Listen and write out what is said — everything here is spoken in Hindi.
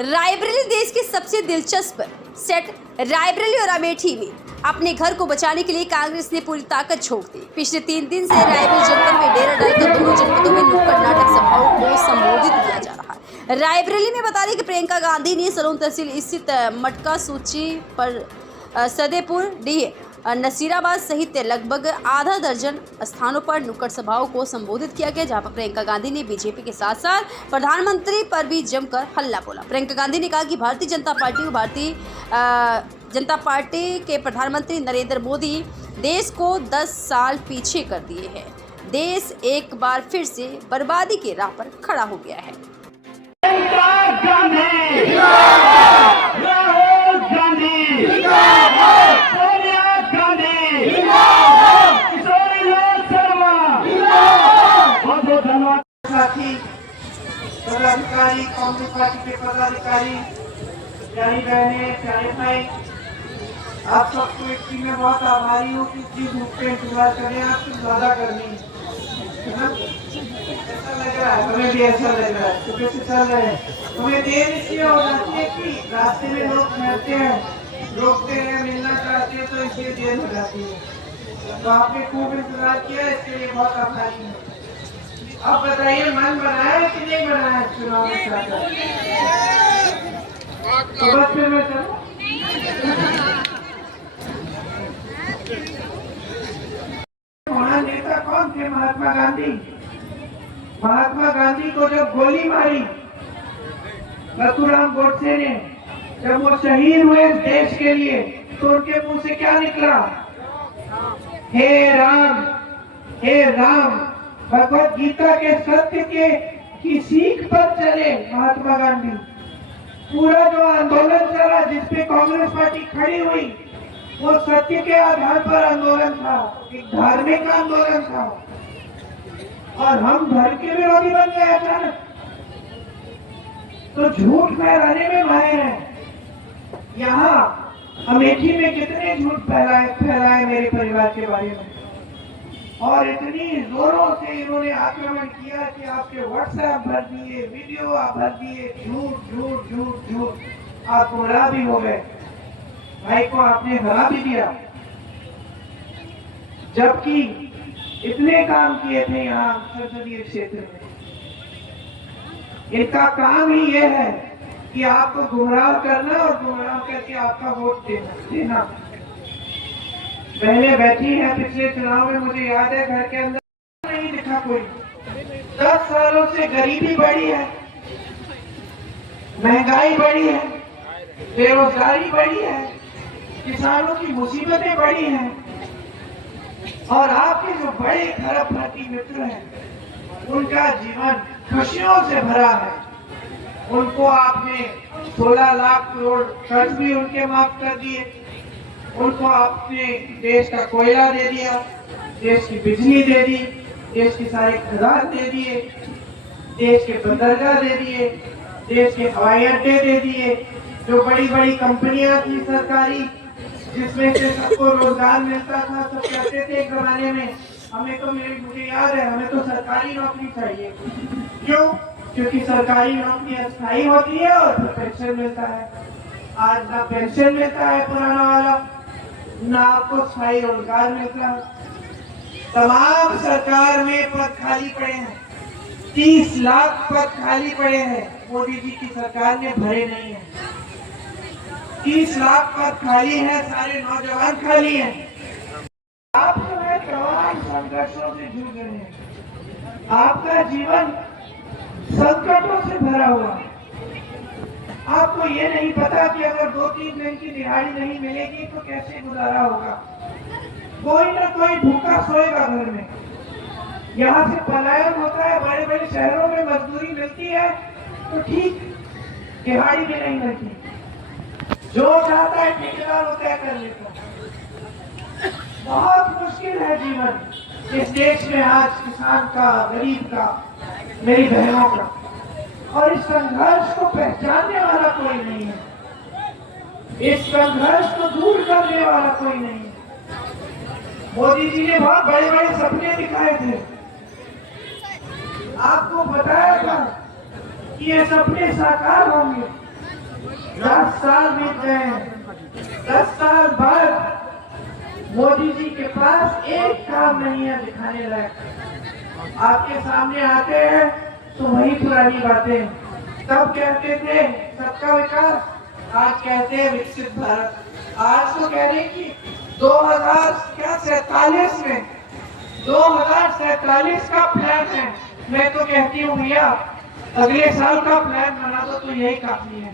रायबरेली देश की सबसे दिलचस्प सेट रायबरेली और अमेठी में अपने घर को बचाने के लिए कांग्रेस ने पूरी ताकत झोंक दी। पिछले 3 दिन से रायबरेली जनपद में डेरा डालकर दोनों जनपदों में नुक्कड़ नाटक सभाओं को संबोधित किया जा रहा है। रायबरेली में बता दें कि प्रियंका गांधी ने सलोन तहसील स्थित मटका सूची पर सदेपुर डीह नसीराबाद सहित लगभग आधा दर्जन स्थानों पर नुक्कड़ सभाओं को संबोधित किया गया, जहां पर प्रियंका गांधी ने बीजेपी के साथ साथ प्रधानमंत्री पर भी जमकर हल्ला बोला। प्रियंका गांधी ने कहा कि भारतीय जनता पार्टी के प्रधानमंत्री नरेंद्र मोदी देश को 10 साल पीछे कर दिए हैं। देश एक बार फिर से बर्बादी के राह पर खड़ा हो गया है। साथी पदाधिकारी, कांग्रेस पार्टी के पदाधिकारी, प्यारी बहनें, प्यारे भाई, आप सबको एक चीज में बहुत आभारी हूँ कि जिस रूप पे इंतजार करें आपकी वादा करनी है ना। ऐसा लग रहा है, हमें भी ऐसा लग रहा है, सुबह से चल रहे हैं। हमें देर इसलिए हो जाती है कि रास्ते में लोग ठहरते हैं, रोकते हैं, मिलना चाहते हैं, तो इसलिए देर हो जाती है। तो आपने खूब इंतजार किया, इसके लिए बहुत आभारी हूँ। अब बताइए, मन बनाया कि नहीं बनाया चुनाव में जाकर? तो बस फिर मैं चलूं। महान नेता कौन थे? महात्मा गांधी। महात्मा गांधी को जब गोली मारी नथुराम गोडसे ने, जब वो शहीद हुए देश के लिए, तो उनके मुंह से क्या निकला? हे राम, हे राम। भगवत गीता के सत्य की सीख पर चले महात्मा गांधी। पूरा जो आंदोलन चला जिसपे कांग्रेस पार्टी खड़ी हुई, वो सत्य के आधार पर आंदोलन था, एक धार्मिक आंदोलन था। और हम धर्म के विरोधी बन गए अचानक, तो झूठ फैलाने में माहिर हैं। यहाँ अमेठी में कितने झूठ फैलाए मेरे परिवार के बारे में, और इतनी जोरों से इन्होंने आक्रमण किया कि आपके व्हाट्सएप भर दिए, वीडियो आप भर दिए, झूठ झूठ झूठ झूठ। आप गुमराह भी हो गए, भाई को आपने हरा भी दिया, जबकि इतने काम किए थे यहाँ संसदीय क्षेत्र में। इनका काम ही यह है कि आपको गुमराह करना और गुमराह करके आपका वोट देना। पहले बैठी है, पिछले चुनाव में मुझे याद है घर के अंदर नहीं दिखा कोई। 10 सालों से गरीबी बढ़ी है, महंगाई बढ़ी है, बेरोजगारी बढ़ी है, किसानों की मुसीबतें बढ़ी हैं, और आपके जो बड़े खरबपंथी मित्र हैं उनका जीवन खुशियों से भरा है। उनको आपने 16 लाख करोड़ कर्ज भी उनके माफ कर दिए, उनको आपने देश का कोयला दे दिया, देश की बिजली दे दी, देश की सारी खदान दे दिए, देश के बंदरगाह दे दिए, देश के हवाई अड्डे दे दिए, जो बड़ी बड़ी कंपनियां थी सरकारी, जिसमें से सबको रोजगार मिलता था। सब कहते थे एक जमाने में, मुझे याद है, हमें तो सरकारी नौकरी चाहिए। क्यों? क्योंकि सरकारी नौकरी अस्थायी होती है और फिर पेंशन मिलता है। आज ना पेंशन मिलता है पुराना वाला, ना आपको स्थायी रोजगार मिलता है। तमाम सरकार में पद खाली पड़े हैं, 30 लाख पद खाली पड़े हैं, मोदी जी की सरकार ने भरे नहीं है। 30 लाख पद खाली है, सारे नौजवान खाली हैं। आप जो है तमाम संघर्षों से जूझ रहे हैं, आपका जीवन संकटों से भरा हुआ है। आपको ये नहीं पता कि अगर 2-3 दिन की दिहाड़ी नहीं मिलेगी तो कैसे गुजारा होगा। कोई ना कोई भूखा सोएगा घर में। यहाँ से पलायन होता है, बड़े बड़े शहरों में मजदूरी मिलती है तो ठीक, दिहाड़ी भी नहीं मिलती, जो चाहता है ठेकेदार होता है कर लेता है। बहुत मुश्किल है जीवन इस देश में आज, किसान का, गरीब का, मेरी बहनों का। और इस संघर्ष को पहचानने वाला कोई नहीं है, इस संघर्ष को दूर करने वाला कोई नहीं है। मोदी जी ने बहुत बड़े बड़े सपने दिखाए थे, आपको बताया था कि ये सपने साकार होंगे, 10 साल बीत गए। 10 साल बाद मोदी जी के पास एक काम नहीं है दिखाने लायक। आपके सामने आते हैं तो वही पुरानी बातें। तब कहते थे सबका विकास, आज कहते हैं विकसित भारत। आज तो कह रहे हैं कि 2047 में 2047 का प्लान है। मैं तो कहती हूँ भैया अगले साल का प्लान बना दो तो यही काफी है।